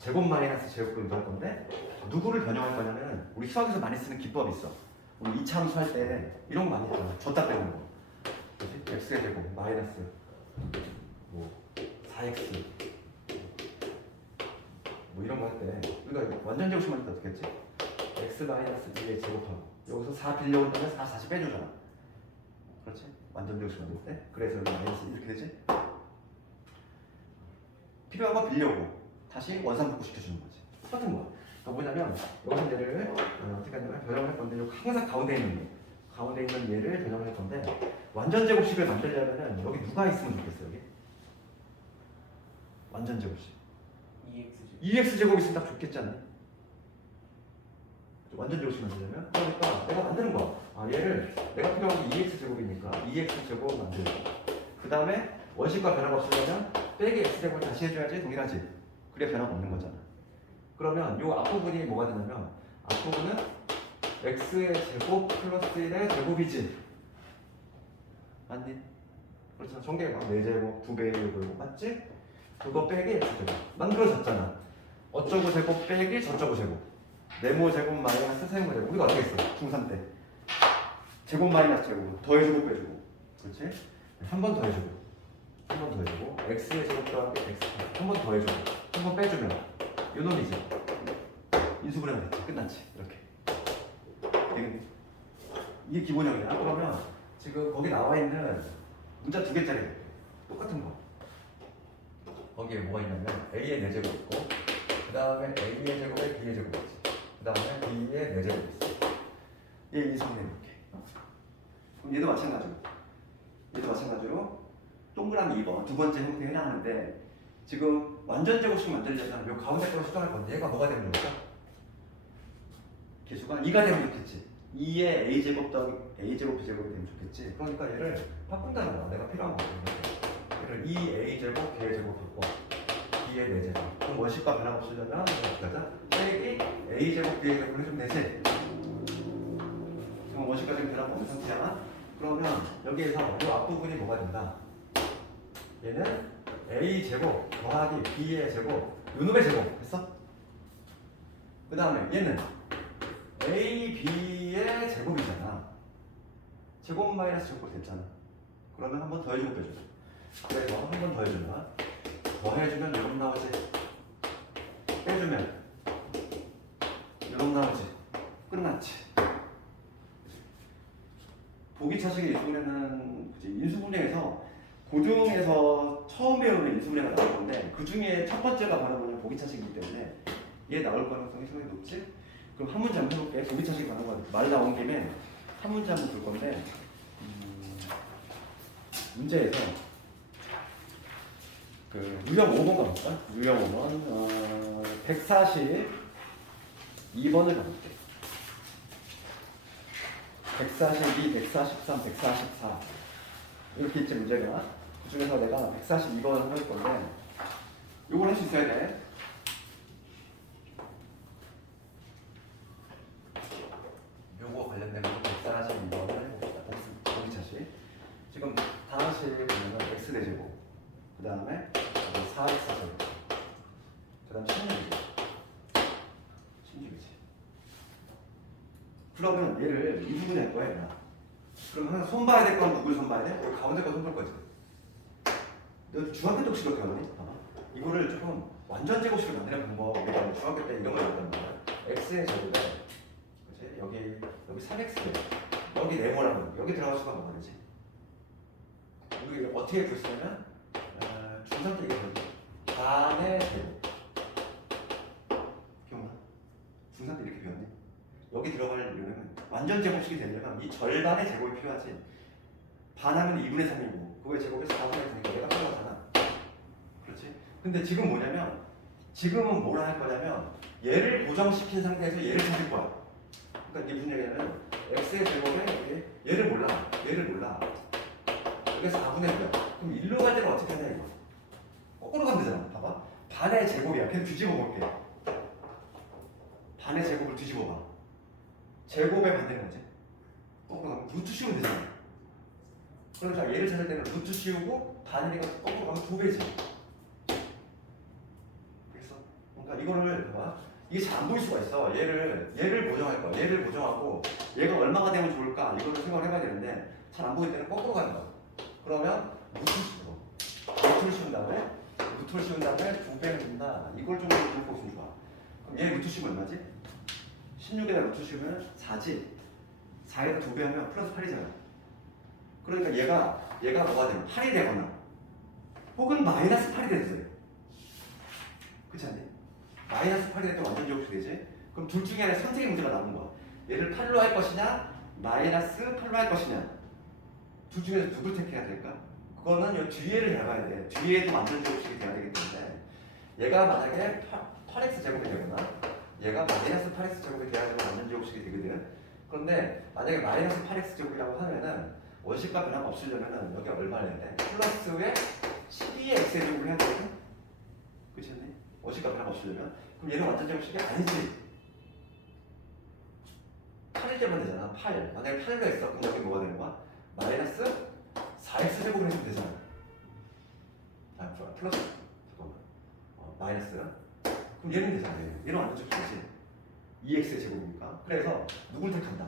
제곱 마이너스 제곱으로 유도할 건데 누구를 변형할 거냐면 우리 수학에서 많이 쓰는 기법이 있어. 우리 이차함수 할 때 이런 거 많이 했잖아. 줬다 빼는 거. 그렇지? x의 제곱 마이너스 뭐 4x 뭐 이런 거 할 때 우리가 완전 제곱식만 할 때 어떻게 했지? x 마이너스 2의 제곱하고 여기서 4 빌려올 때는 4 다시 빼주잖아. 그렇지? 완전 제곱식 만들 때 그래서 여기 마이너스 이렇게 되지? 필요한 거 빌려오고 다시 원상복구 시켜주는 거지. 똑같은 거야. 그러니까 뭐냐면 여기서 얘를 어떻게 하냐면 변형을 할 건데 여기 항상 가운데 있는 얘를 변형을 할 건데 완전 제곱식을 만들려면은 여기 누가 있으면 좋겠어. 여기 완전 제곱식 2x 제곱 있으면 딱 좋겠지 않니? 완전 제곱식 만들려면 그러니까 내가 만드는 거야. 얘를 내가 필요한 게 2x 제곱이니까 2x 제곱 만들고 그 다음에 원식과 변화가 없으려면 빼기 x 제곱을 다시 해줘야지 동일하지. 그래야 변화가 없는 거잖아. 그러면 이 앞부분이 뭐가 되냐면 앞부분은 x의 제곱 플러스 1의 제곱이지. 맞니? 그렇잖아. 전개 막 4제곱, 2배의 제곱 맞지? 그거 빼기 x제곱 만들어졌잖아. 어쩌고 제곱 빼기 저쩌고 제곱 네모 제곱 마이너스 세모 제곱. 우리가 어떻게 했어? 중3 때 제곱 마이너스 제곱 더해주고 빼주고 그렇지? 한 번 더해주고 한 번 더해주고 x의 제곱 더하기 x 한 번 더해주고 한 번 빼주면 요 놈이지. 인수분해가 됐지. 끝났지. 이렇게 되겠네. 이게 기본형이야. 그러면 지금 거기 나와 있는 문자 2개짜리 똑같은 거 거기에 뭐가 있냐면 a의 4제곱 있고 그 다음에 a의 제곱에 b의 제곱 있지. 그 다음에 b의 4제곱 있어. 얘 인수분해 해볼게. 그럼 얘도 마찬가지로 동그라미 2번 두 번째 형태 해나가는데 지금 완전 제곱식 만들려면 요 가운데 거를 수정할 건데 얘가 뭐가 되면 좋을까? 개수가 2가 되면 좋겠지. 2의 a제곱 더하기 a제곱 b제곱이 되면 좋겠지. 그러니까 얘를 바꾼다는 거야. 내가 필요한 거. 얘를 2a제곱 b제곱 바꿔 b의 4제곱. 그럼 원식과 변화가 없으려면 어떻게 하자? 빼기 a제곱 b제곱을 해주면 되지. 지금 원식과 지금 변화가 없는 상태잖아. 그러면 여기에서 이 앞부분이 뭐가 된다? 얘는 a제곱 더하기 b의 제곱 요놈의 제곱 했어? 그 다음에 얘는 A, B의 제곱이잖아. 제곱 마이너스 제곱 됐잖아. 그러면 한 번 더 해주고 빼줘. 그래서 한 번 더 해주면 더해주면 이런 나오지. 빼주면 이런 나오지. 끝났지. 보기차식의 인수분해는 인수분해에서 고등에서 처음 배우는 인수분해가 나올 건데 그 중에 첫 번째가 바로 뭐냐면 보기차식이기 때문에 얘 나올 가능성이 상당히 높지? 그럼 한 문제 한번 해볼게. 보기차식이 나온 거 말 나온 김에 한 문제 한번 볼 건데 문제에서 그 유형 5번 가볼까? 유형 5번 142번을 가볼게. 142, 143, 144 이렇게 있지 문제가. 그 중에서 내가 142번을 할 건데 이걸 할 수 있어야 돼. 요거 관련된 거 142번을 해봅시다. 보기차식. 지금 다항식 보면은 x 대제곱, 그 다음에 4x 제곱, 그 다음에 16이지. 그러면 얘를 이부분에 할 거야, 얘가. 그럼 항상 손 봐야 될 건 누굴 손 봐야 돼? 여기 가운데 거 손 볼 거지. 너 중학교 때 혹시 그렇게 하니? 이거를 조금 완전 제곱식으로 만드는 방법. 우리가 중학교 때 이런 걸 만드는 거야. x의 제곱에, 그치? 여기 3x, 여기 네모라고, 여기 들어갈 수가 뭐가 되지? 우리 어떻게 볼 수 있냐면 중상 때 이거거든. 반의 제곱. 기억나? 중상 때 이렇게 배웠니? 여기 들어갈 이유는 완전 제곱식이 되려면 이 절반의 제곱이 필요하지. 반하면 2분의 3이고 그거의 제곱이 4분의 3이니까 얘가 필요하잖아. 그렇지? 근데 지금 뭐냐면 지금은 뭘 할 거냐면 얘를 고정시킨 상태에서 얘를 찾을 거야. 그러니까 이게 무슨 얘기냐면 x의 제곱에 얘를 몰라. 그래서 4분의 1이야. 그럼 일로 갈 때는 어떻게 하냐 이거. 거꾸로 가면 되잖아. 봐봐. 반의 제곱이야. 그냥 뒤집어 볼게. 반의 제곱을 뒤집어 봐. 제곱에 반대는 거지. 거꾸로 가면 루트 씌우면 되잖아. 그러니까 얘를 찾을 때는 루트 씌우고 반이니까 거꾸로 가면 2배지. 그래서 그러니까 이거를 봐봐. 이게 잘 안 보일 수가 있어. 얘를 보정할 거야. 얘를 보정하고 얘가 얼마가 되면 좋을까 이거를 생각을 해봐야 되는데 잘 안 보일 때는 거꾸로 가는 거야. 그러면 루트를 씌운 다음에 2배는 준다. 이걸 좀 보고 있으면 좋아. 그럼 얘 루트 씌우면 얼마지? 16에다 루트 씌우면 4지. 4에다 2배 하면 플러스 8이잖아. 그러니까 얘가 뭐가 되면 8이 되거나 혹은 마이너스 8이 되도 돼. 그렇지 않니? 마이너스 8이 되면 완전 제곱식 되지? 그럼 둘 중에 하나 선택의 문제가 나오는 거야. 얘를 8로 할 것이냐 마이너스 8로 할 것이냐. 둘 중에서 누굴 택해야 될까? 그거는 요 뒤에를 잘 봐야 돼. 뒤에도 완전 제곱식이 돼야 되기 때문에 얘가 만약에 8x 제곱이 되거나 얘가 마이너스 8x 제곱이 돼야 되는 완전 제곱식이 되거든. 그런데 만약에 마이너스 8x 제곱이라고 하면은 원식과 변화가 없으려면은 여기 얼마를 해야 돼? 플러스에 12의 x의 제곱을 해야 되거든? 그렇지 않니? 원식과 변화가 없으려면 그럼 얘는 완전 제곱식이 아니지. 8일 때만 되잖아. 8. 만약에 8로 했어. 그럼 여기 뭐가 되는 거야? 마이너스 4x 제곱을 해주면 되잖아. 플러스 잠깐만. 마이너스. 그럼 얘는 되잖아. 얘는 완전 제곱이지. 2x의 제곱이니까. 그래서 누굴 택한다?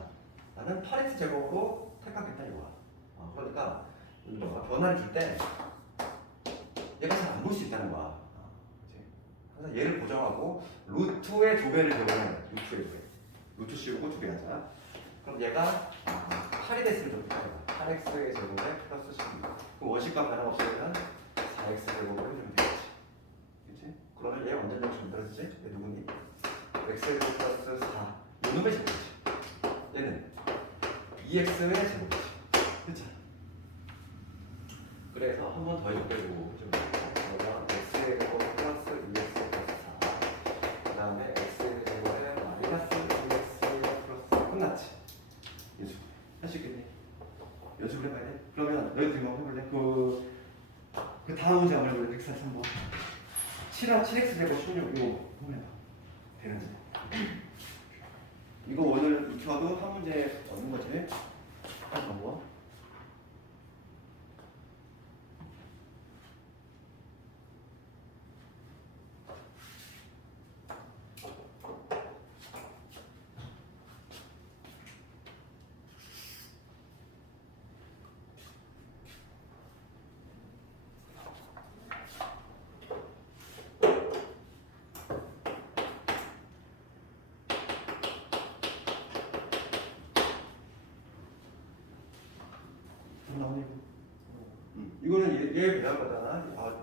나는 8x 제곱으로 택하겠다 이거야. 그러니까 뭐가 변화를 줄 때 얘가 잘 안 볼 수 있다는 거야. 그래서 얘를 고정하고 루트의 2배를 적으면 루트의 2배. 루트 씌우고 2배 하자. 그럼 얘가 8이 됐으면 좋겠다. 8x의 제곱에 플러스 16. 그럼 원식과 변화가 없으면 4x 제곱을 해주면 되겠지. 그치? 그러면 얘 완전 제곱식 만들어지지? 얘 누구니? x의 제곱 플러스 4. 요놈의 제곱이지. 얘는 2x의 제곱이지. 그치? 그래서 한 번 더 해주고 좀 그러면 x의 제곱 플러스 2x 플러스 4. 그 다음에 x의 제곱에 마이너스 2x 플러스 끝났지? 연습 할 수 있겠니? 연습을 해봐야 돼? 그러면 너희도 이거 해볼래? 그 다음 문제 한번 해볼래? 143번 7x 제곱 16 이거 한번 해봐. 되는지 이거 오늘 익혀도 한 문제 얻는 거지? 한 방법 얘 배열거든.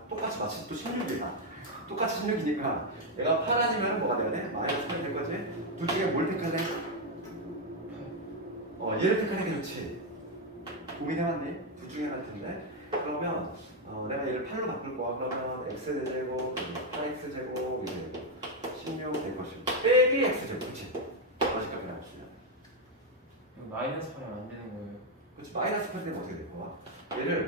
똑같이 마치 또 16이야. 똑같이 16이니까 얘가 파라지면 뭐가 돼야 돼? 마이너스 8이 될 거지? 둘 중에 뭘 택할래? 얘를 택하는 게 좋지. 고민해봤니? 둘 중에 하나일 텐데. 그러면 내가 얘를 8로 바꿀 거야. 그러면 x제곱, 8x제곱, 16 될 것이고 빼기 x제곱, 그치? 어디까지 나왔으면 마이너스 8이 안 되는 거예요. 그렇지. 마이너스 8 되면 어떻게 될 거야? 얘를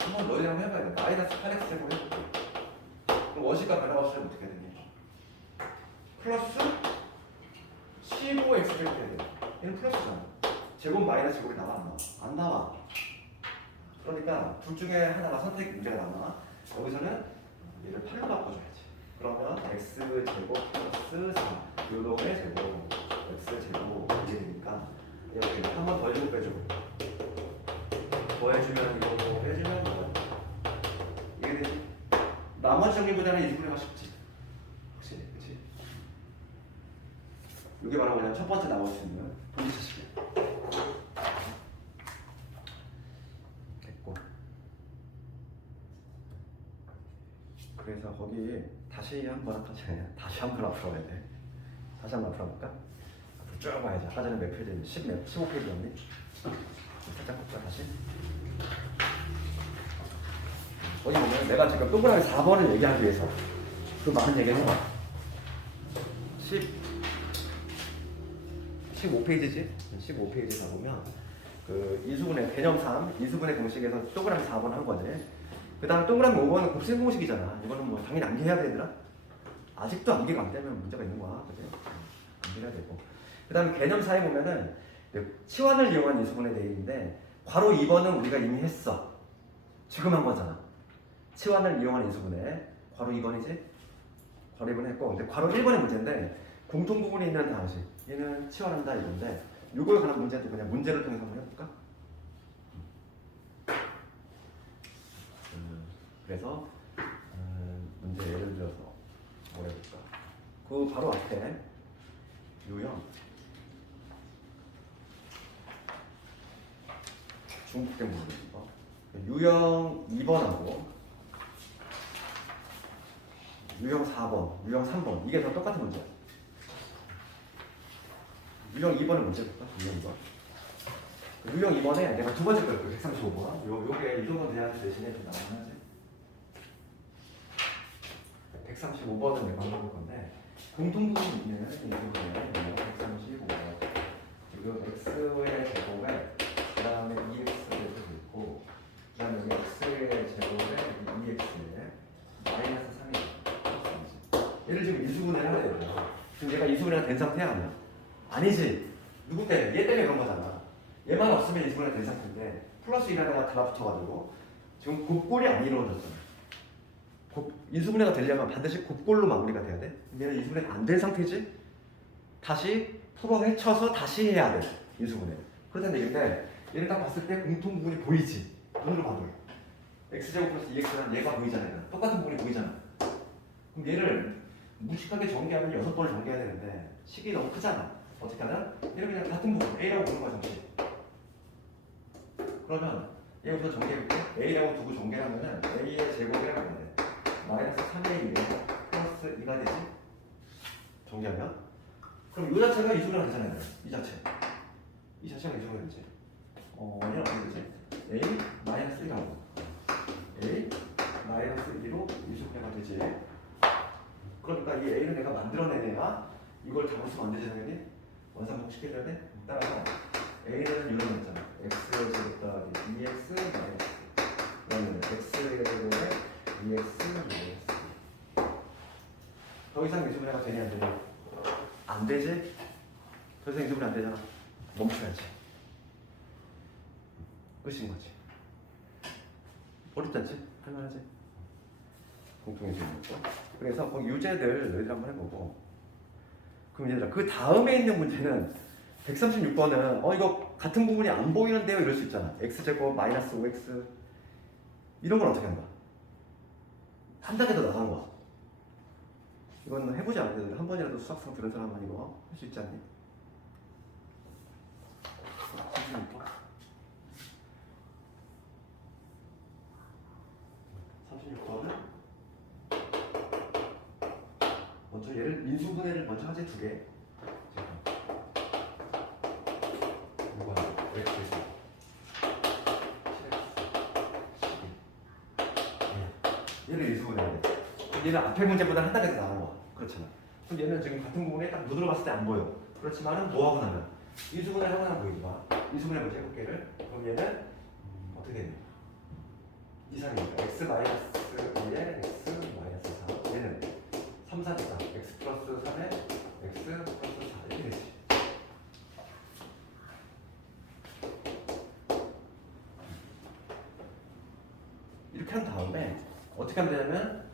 한번 너희랑 해봐야 돼. 마이너스 8x제곱 해볼게. 그럼 원식과 변화없으면 어떻게 되니? 플러스 15x제곱 해야 돼. 얘는 플러스잖아. 제곱 마이너스 제곱이 나와 안 나와? 안 나와. 그러니까 둘 중에 하나가 선택 문제가 나와. 여기서는 얘를 8로 바꿔줘야지. 그러면 x제곱 플러스 4 요놈의 제곱 x제곱 이게 되니까 이렇게 한 번 더 해주고 빼줘. 뭐 해주면 이거 빼주면 뭐야? 이게 되지? 나머지 정리보다는 이 부분이 쉽지. 확실히, 그치? 이게 바로 그냥 첫 번째 나올 수 있는 분리치식이야. 됐고. 그래서 거기 다시 한번 앞으로 가야 돼. 다시 한번 앞으로 가볼까? 앞으로 쭉 가야지. 아까 전에 몇 페이지? 15페이지였니? 살짝 볼까 다시? 거기 보면 내가 지금 동그라미 4번을 얘기하기 위해서 그 많은 얘기를 해봐. 15페이지지? 15페이지 가보면 그 이수분해 개념 3 이수분해 공식에서 동그라미 4번 한 거지. 그 다음 동그라미 5번은 곱셈 공식이잖아. 이거는 뭐 당연히 암기해야 되더라. 아직도 암기가 안 되면 문제가 있는 거야. 그지? 암기해야 되고. 그 다음에 개념 4에 보면은 치환을 이용한 이수분해 대입인데 괄호 2번은 우리가 이미 했어. 지금 한 거잖아. 치환을 이용한 인수분해 괄호 2번이지? 괄호 2번 했고 근데 괄호 1번의 문제인데 공통 부분이 있는 다시 얘는 치환한다 이건데 요거에 관한 문제도 그냥 문제를 통해서 한번 해볼까? 그래서 문제 예를 들어서 뭐 해볼까? 그 바로 앞에 유형 중국된 부분인 거 유형 2번하고 유형 4번, 유형 3번 이게 다 똑같은 문제야. 유형 2번을 먼저 해볼까? 유형 2번. 유형 2번에 내가 두 번째 걸 135번. 요게 이 정도 돼야 대신에 좀 나오긴 하지. 135번은 내가 해볼 건데 공통 부분이 있는 이 부분에 135 지금 x의 제곱에 그 다음에 2x 제곱이 있고 그 다음에 x의 제곱에 2x에 마이너스 3이 얘를 지금 이수분해를 해야 돼요. 지금 얘가 이수분해가 된 상태야 아니야? 아니지. 누구 때문에? 얘 때문에 그런 거잖아. 얘만 없으면 이수분해가 된 상태인데 플러스 1하다가 달라붙어가지고 지금 곱골이 안 이루어졌잖아. 인수분해가 되려면 반드시 곱골로 마무리가 돼야 돼. 얘는 인수분해가 안 된 상태지? 다시 풀어 헤쳐서 다시 해야 돼. 인수분해. 그렇다는 얘기인데 얘를 딱 봤을 때 공통 부분이 보이지? 눈으로 봐도 x제곱 플러스 2x는 얘가 보이잖아요. 똑같은 부분이 보이잖아. 그럼 얘를 무식하게 전개하면 6번을 전개해야 되는데 식이 너무 크잖아. 어떻게 하냐? 얘를 그냥 같은 부분 A라고 부르는 거야 정식. 그러면 얘 우선 전개해볼게. A라고 두고 전개를 하면은 A의 제곱이라고 해야 돼. 마이너스 3A 플러스 2가 되지? 전개하면? 그럼 이 자체가 이수분해가 되잖아요. 이 자체. 이 자체가 이수분해가 되지. 얘는 어떻게 되지? A 마이너스 1하고 A 마이너스 2로 이수분해가 되지. 그러니까 이 A를 내가 만들어내야 이걸 잡을 수가 안 되지 당연히. 원상복 시켜줘야 돼? 따라서 A는 이런 거 있잖아. X의 제곱 더하기 2X 마이너스 그러면 X의 제곱에 2X 마이너스 더 이상 이수분해가 되냐 안 되냐? 안 되지? 더 이상 이수분해 안 되잖아. 멈춰야지. 끝인 거지. 어렵지 않지? 할만하지? 공통의 질문이고. 그래서 거기 유제들 너희들 한번 해보고. 그럼 얘들아 그 다음에 있는 문제는 136번은 이거 같은 부분이 안 보이는데요 이럴 수 있잖아. x제곱 마이너스 5x 이런 건 어떻게 하는 거야? 한 단계 더 나가는 거야. 이건 해보지 않았는데 한 번이라도 수학상 들은 사람은 이거 할 수 있지 않니? 36번? 지금 얘를 인수분해를 먼저 하지 두 개. 이거 X 얘를 인수분해해야 돼. 얘는 앞에 문제보다 한 단계 더 나은 거야. 그렇잖아. 그럼 얘는 지금 같은 부분에 딱 눈으로 봤을 때 안 보여. 그렇지만은 뭐 하고 나면 인수분해를 하고 나면 보이지 마. 인수분해 먼저 해볼게. 얘를. 그럼 얘는 어떻게 되냐? 이상이니까 x 마이너스 2에 x 마이너스 4. 얘는 3, 4니까 x 플러스 3에 x 플러스 4 이렇게 되지. 이렇게 한 다음에 어떻게 하면 되냐면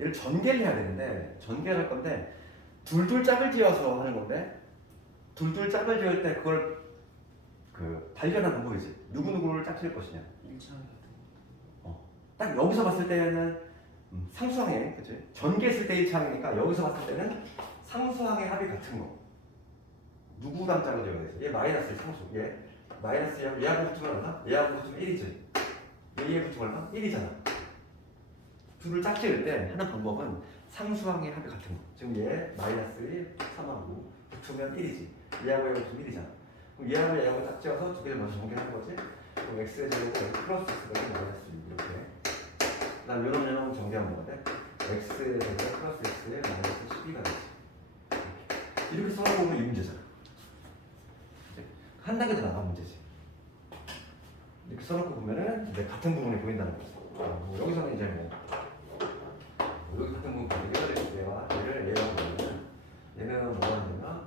얘를 전개를 해야 되는데 전개를 할 건데 둘둘 짝을 지어서 하는 건데 둘둘 짝을 지을 때 그걸 그 발견한 방법이지. 누구누구를 짝 지을 것이냐. 일치하는 같은 딱 여기서 봤을 때는 상수항의 그치? 전개했을 때 일치항이니까 여기서 봤을 때는 상수항의 합이 같은 거. 누구랑 짝을 지어야 되지? 얘 마이너스 상수. 얘 마이너스 얘하고 붙으면 얼마? 얘하고 붙으면 1이지. 얘에 붙으면 얼마? 1이잖아. 둘을 짝 지을 때 하는 방법은 상수항의 합이 같은 거. 지금 얘 마이너스 1, 3하고 붙으면 1이지. 얘하고 얘하고 붙으면 1이잖아. 그럼 얘하고 얘하고 짝 지어서 두 개를 먼저 전개하는 거지. 그럼 x의 제곱은 플러스 x가 마이너스 6 이렇게. 그다음 요놈 정리하면 뭐가 돼? x의 제곱 플러스 x의 마이너스 12가 되지. 이렇게 써보면 이 문제잖아. 한 단계 더 나간 문제지. 이렇게 써놓고 보면은 이제 같은 부분이 보인다는 거지. 여기서는 이제 여기 같은 부분 보이게 얘가 얘를 얘라고 보면은 얘는 뭐가 되냐면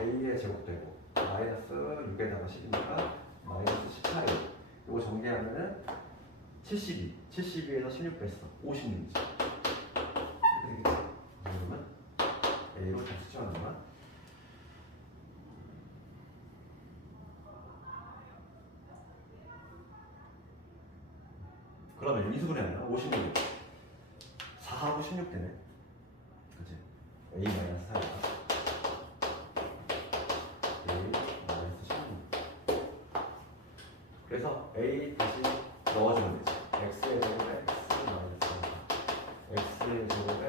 a의 제곱되고 마이너스 6에다가 10이니까 마이너스 18이 이거 정리하면은 72에서 16 뺐어. 56이지. 그러면 A로 다시 수정하면 그러면 이수분해 하냐? 56 4하고 16 되네. 그치? A 마이너스 4니까 A 마이너스 16 그래서 A 다시 넣어주면 되지. x의 제곱에 x 마이너스 4 x의 제곱에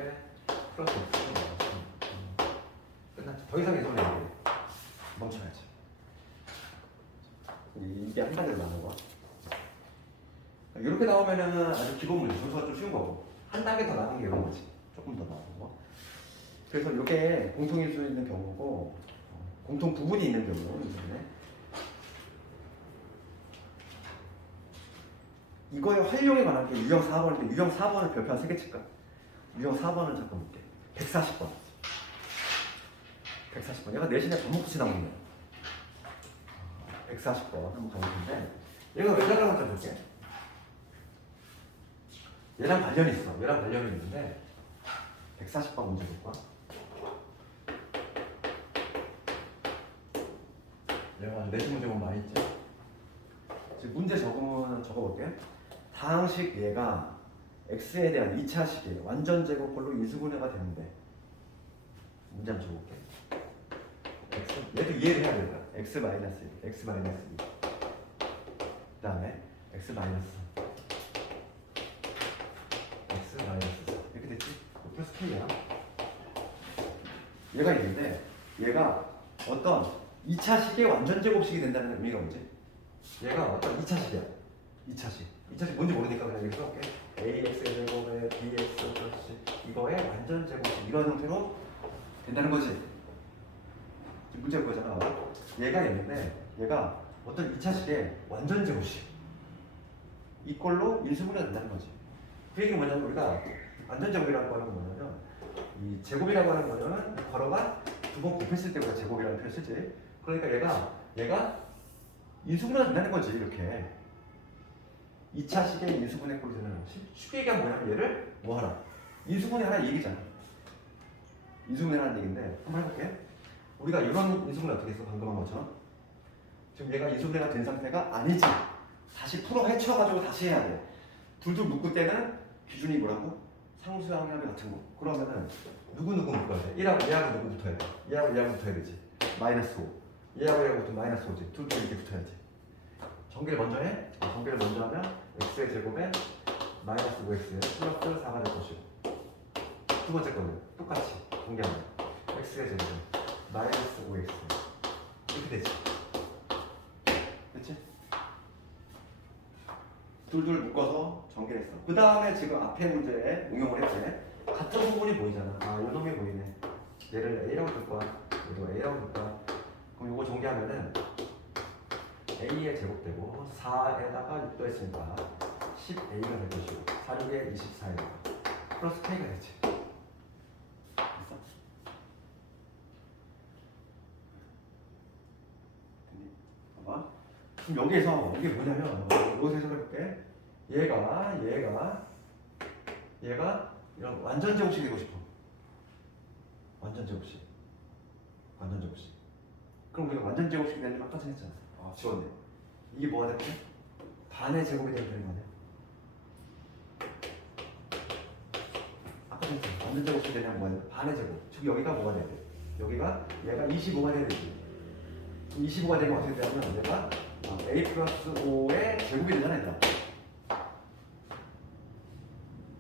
플러스 x 마이너스 끝났죠. 더 이상 예술이 안 돼. 멈춰야지. 이게 한 단계로 나오는 거야. 이렇게 나오면은 아주 기본 문제, 점수가 좀 쉬운 거고 한 단계 더 나가는 게 이런 거지. 조금 더 나오는 거. 그래서 이게 공통일 수 있는 경우고 공통 부분이 있는 경우 이거의 활용에 관한 게 유형 4번인데 유형 4번을 별표 한 3개 칠까? 유형 4번을 잠깐 볼게. 140번. 140번. 얘가 내신에 밥 먹고 치다 먹네. 140번 한번 가볼 텐데 얘가 왜 잘나간지 볼게. 얘랑 관련이 있어. 얘랑 관련이 있는데 140번 문제 볼까? 얘가 아주 내신 문제 보면 많이 있지. 지금 문제 적어볼게. 다항식 얘가 x에 대한 2차식이에요. 완전 제곱꼴로 인수분해가 되는데 문제 한번 적어볼게. 얘도 이해를 해야 된다. x 마이너스 1, x 마이너스 2. 그 다음에 x 마이너스 3, x 마이너스 4 이렇게 됐지? 플러스 k야. 얘가 있는데 얘가 어떤 2차식의 완전 제곱식이 된다는 의미가 뭐지? 얘가 어떤 2차식이야. 2차식 뭔지 모르니까 그냥 이렇게 써볼게. ax의 제곱에 bx 플러스 이거의 완전 제곱식 이런 형태로 된다는 거지. 지금 문제 그거잖아. 얘가 있는데 얘가 어떤 2차식의 완전 제곱식 이꼴로 인수분해가 된다는 거지. 그 얘기는 뭐냐면 우리가 완전 제곱이라고 하는 건 뭐냐면 이 제곱이라고 하는 거는 괄호가 두 번 곱했을 때 우리가 제곱이라는 표현을 쓰지. 그러니까 얘가 인수분해가 된다는 거지. 이렇게 2차식의 인수분해 꼴로 되는 거지. 쉽게 얘기하면 뭐냐면 얘를 뭐 하라? 인수분해하라 이 얘기잖아. 인수분해라는 얘기인데 한번 해볼게. 우리가 이런 인수분해 어떻게 했어? 방금 한 것처럼 지금 얘가 인수분해가 된 상태가 아니지. 다시 풀어 헤쳐가지고 다시 해야 돼. 둘둘 묶을 때는 기준이 뭐라고? 상수항의 합이 같은 거. 그러면은 누구 묶어야 돼? 1하고 얘하고 누구 붙어야 돼? 얘하고 붙어야 되지. 마이너스 5. 얘하고 붙으면 마이너스 5지. 둘둘 이렇게 붙어야지. 전개를 먼저 해. 전개를 먼저 하면 x의 제곱에 마이너스 5x에 플러스 4가 될 것이고 두 번째 거는 똑같이 공개하면 x의 제곱 마이너스 5x 이렇게 되지. 그렇지? 둘둘 묶어서 전개했어. 그 다음에 지금 앞에 문제에 응용을 했지. 같은 부분이 보이잖아. 아, 요 놈이 보이네. 얘를 a라고 둘 거야. 얘도 a라고 둘 거야. 그럼 요거 전개하면은 a의 제곱되고 4에다가 6도 했으니까 10a가 될 것이고 4, 6에 24에다가 플러스 k가 되지. 됐어? 됐니? 봐봐. 그럼 여기에서 이게 뭐냐면 여기서 해석해볼게. 얘가 이런 완전 제곱식이 되고 싶어. 완전 제곱식. 그럼 우리가 완전 제곱식이 되는 줄 아까 전에 했잖아. 아, 지웠네. 이게 뭐가 됐지? 반의 제곱이 되는 거 아니야? 아까 전에 했잖아. 완전 제곱식이 되냐면 뭐야? 반의 제곱. 즉 여기가 뭐가 돼야 돼? 여기가 얘가 25가 돼야 되지. 25가 되면 어떻게 되냐면 얘가 a 플러스 5의 제곱이 되잖아, 얘들아.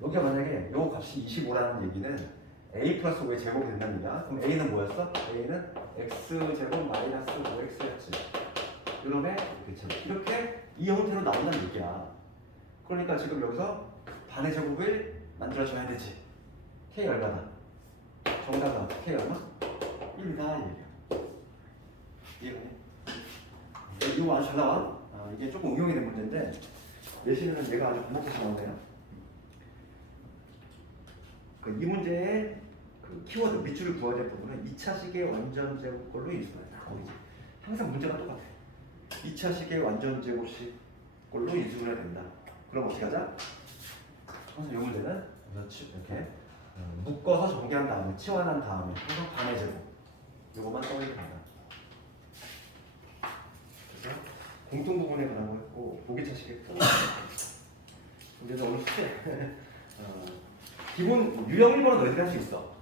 여기가 만약에 요 값이 25라는 얘기는 a 플러스 5의 제곱이 된다는 얘기야. 그럼 a는 뭐였어? a는 x제곱 마이너스 5x였지. 이러면 이렇게 이 형태로 나온다는 얘기야. 그러니까 지금 여기서 반의 제곱을 만들어줘야 되지. k 얼마나? 정답은 k 얼마? 1다 얘기야. 이해가네? 이거 아주 잘 나와. 이게 조금 응용이 된 문제인데 내신에는 얘가 아주 반복해서 나오네요. 이 문제의 그 키워드 밑줄을 그어야 될 부분은 2차식의 완전제곱꼴로 인수하다. 거기지. 항상 문제가 똑같아. 2차식의 완전제곱식꼴로 인수를 해야 된다. 그럼 어떻게 하자? 항상 이 문제는 이렇게 묶어서 전개한 다음에 치환한 다음에 항상 반의 제곱 이것만 떠올리면 된다. 그래서 공통 부분에 관한 거 했고 보기차식에 문제는 오늘 숙제 기본 유형 1번은 너희들이 할 수 있어.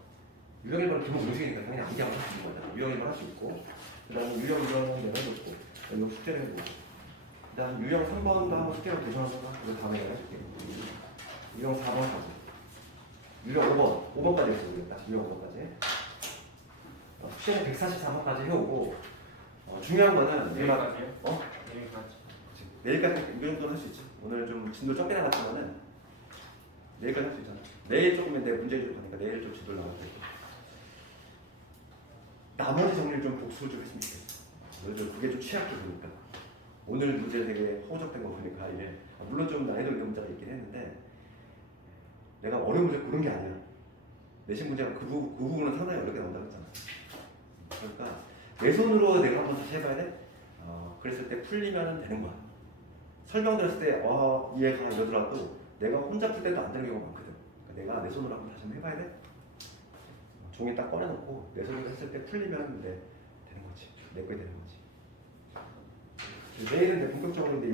유형 1번은 기본 공식이니까 당연히 암기하면 할 수 있는 거잖아. 유형 1번 할 수 있고 그 다음에 유형 2번은 내가 해보고 이거 숙제를 해보고 그 다음 유형 3번도 한번 숙제로 도전해서 그 다음에 내가 해줄게. 유형 4번까지 유형 5번까지 했어. 딱 유형 5번까지 숙제는 144번까지 해오고 중요한 거는 내일까지요? 내일까지 이 정도는 할 수 있지. 오늘 좀 진도 적게 나갔지만은 내일까지 할 수 있잖아. 내일 조금 내 문제를 하니까 내일 좀 진도를 나갈 거고. 나머지 정리를 좀 복수를 좀 했으면 좋겠어. 너희들 그게 좀 취약해 보니까. 오늘 문제 되게 허우적된 거 보니까 이게 물론 좀 난이도 있는 문제가 있긴 했는데 내가 어려운 문제 고른 게 아니야. 내신 문제가 그 부분은 상당히 어렵게 나온다고 했잖아. 그러니까 내 손으로 내가 한번 다시 해봐야 돼. 그랬을 때 풀리면 되는 거야. 설명 들었을 때 이해가 이러더라도 내가 혼자 풀 때도 안 되는 경우가 많거든. 그러니까 내가 내 손으로 한번 다시 한번 해봐야 돼. 종이 딱 꺼내놓고 내 손으로 했을 때 풀리면 되는 거지. 내 거에 되는 거지. 내일은 이제 본격적으로 이제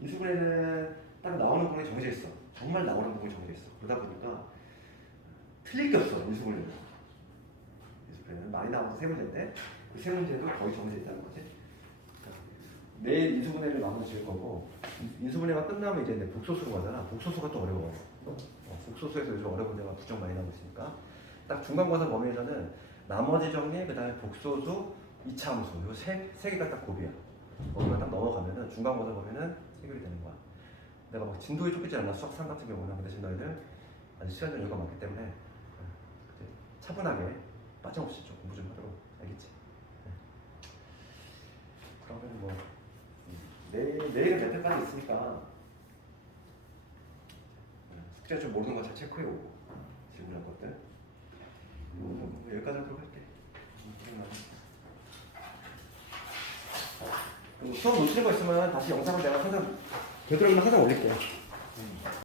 인수분해는 딱 나오는 부분이 정해져 있어. 정말 나오는 부분이 정해져 있어. 그러다 보니까 틀릴 게 없어. 인수분해는 많이 나와서 세 문제인데 그 세 문제도 거의 정해져 있다는 거지. 내일 인수분해를 마무리 지을 거고 인수분해가 끝나면 이제 복소수로 가잖아. 복소수가 또 어려워. 복소수에서 요즘 어려운 문제가 부정 많이 나오고 있으니까 딱 중간고사 범위에서는 나머지 정리, 그 다음에 복소수, 이차함수 요 세 개가 딱 고비야. 거기만 딱 넘어가면은 중간고사 범위는 해결이 되는 거야. 내가 막 진도에 쫓기지 않아. 수학 3 같은 경우는. 대신 너희들 아직 시간적 여유가 많기 때문에 차분하게 빠짐없이 좀 공부 좀 하도록. 알겠지? 그러면 뭐 내일은 몇 회까지 있으니까 숙제 좀 모르는 거 잘 체크해오고 질문할 것들 여기까지 하도록 할게. 수업 놓치는 거 있으면 다시 영상을 내가 항상 되도록이면 항상 올릴게요.